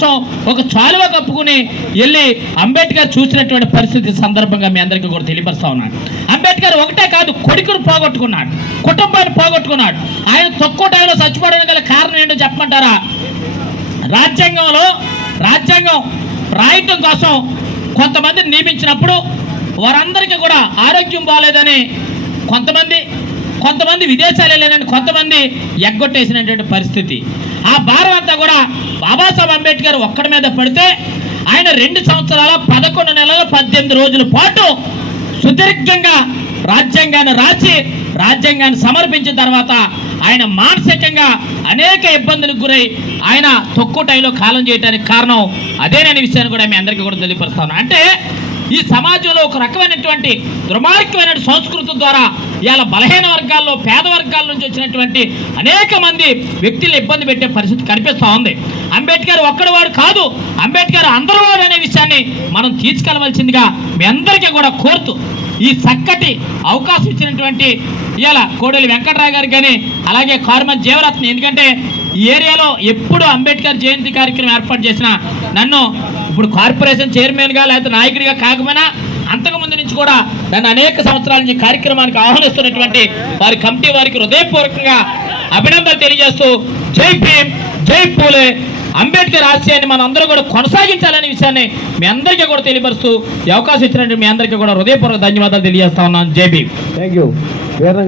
ఒక చాలువ కప్పుకుని వెళ్ళి అంబేద్కర్ చూసినటువంటి పరిస్థితి సందర్భంగా మీ అందరికీ కూడా తెలియపరుస్తా ఉన్నాడు. అంబేద్కర్ ఒకటే కాదు, కొడుకును పోగొట్టుకున్నాడు, కుటుంబాన్ని పోగొట్టుకున్నాడు. ఆయన తక్కువ టైంలో చచ్చిపోవడానికి గల కారణం ఏంటో చెప్పమంటారా? రాజ్యాంగం రాయటం కోసం కొంతమందిని నియమించినప్పుడు వారందరికీ కూడా ఆరోగ్యం బాగాలేదని కొంతమంది విదేశాలు వెళ్ళాలని కొంతమంది ఎగ్గొట్టేసినటువంటి పరిస్థితి. ఆ భారం అంతా కూడా బాబాసాహెబ్ అంబేద్కర్ ఒక్కడి మీద పడితే ఆయన 2 సంవత్సరాల 11 నెలల 18 రోజుల పాటు సుదీర్ఘంగా రాజ్యాంగాన్ని రాసి రాజ్యాంగాన్ని సమర్పించిన తర్వాత ఆయన మానసికంగా అనేక ఇబ్బందులకు గురై ఆయన తక్కువ టైంలో కాలం చేయడానికి కారణం అదేననే విషయాన్ని కూడా మీ అందరికీ కూడా తెలియపరుస్తాను. అంటే ఈ సమాజంలో ఒక రకమైనటువంటి దుర్మార్గమైన సంస్కృతి ద్వారా ఇవాళ బలహీన వర్గాల్లో పేద వర్గాల నుంచి వచ్చినటువంటి అనేక మంది వ్యక్తులు ఇబ్బంది పెట్టే పరిస్థితి కనిపిస్తూ ఉంది. అంబేద్కర్ ఒక్కడివాడు కాదు, అంబేద్కర్ అందరూ వాడు అనే విషయాన్ని మనం తీసుకెళ్ళవలసిందిగా మీ అందరికీ కూడా కోరుతూ ఈ చక్కటి అవకాశం ఇచ్చినటువంటి ఇవాళ కోడెలి వెంకటరావు గారికి కానీ అలాగే కార్మన్ జీవరత్న, ఎందుకంటే ఈ ఏరియాలో ఎప్పుడు అంబేద్కర్ జయంతి కార్యక్రమం ఏర్పాటు చేసిన నన్ను ఇప్పుడు కార్పొరేషన్ చైర్మన్గా లేకపోతే నాయకుడిగా కాకపోయినా అంతకుముందు నుంచి కూడా నన్ను అనేక సంవత్సరాల నుంచి కార్యక్రమానికి ఆహ్వానిస్తున్నటువంటి వారి కమిటీ వారికి హృదయపూర్వకంగా అభినందనలు తెలియజేస్తూ జై భీమ్, జై పూలే, అంబేద్కర్ ఆశయాన్ని మనం అందరూ కూడా కొనసాగించాలనే విషయాన్ని మీ అందరికీ కూడా తెలియపరుస్తూ ఈ అవకాశం ఇచ్చినట్టు మీ అందరికీ కూడా హృదయపూర్వక ధన్యవాదాలు తెలియజేస్తా ఉన్నాను. జై భీమ్. Thank you.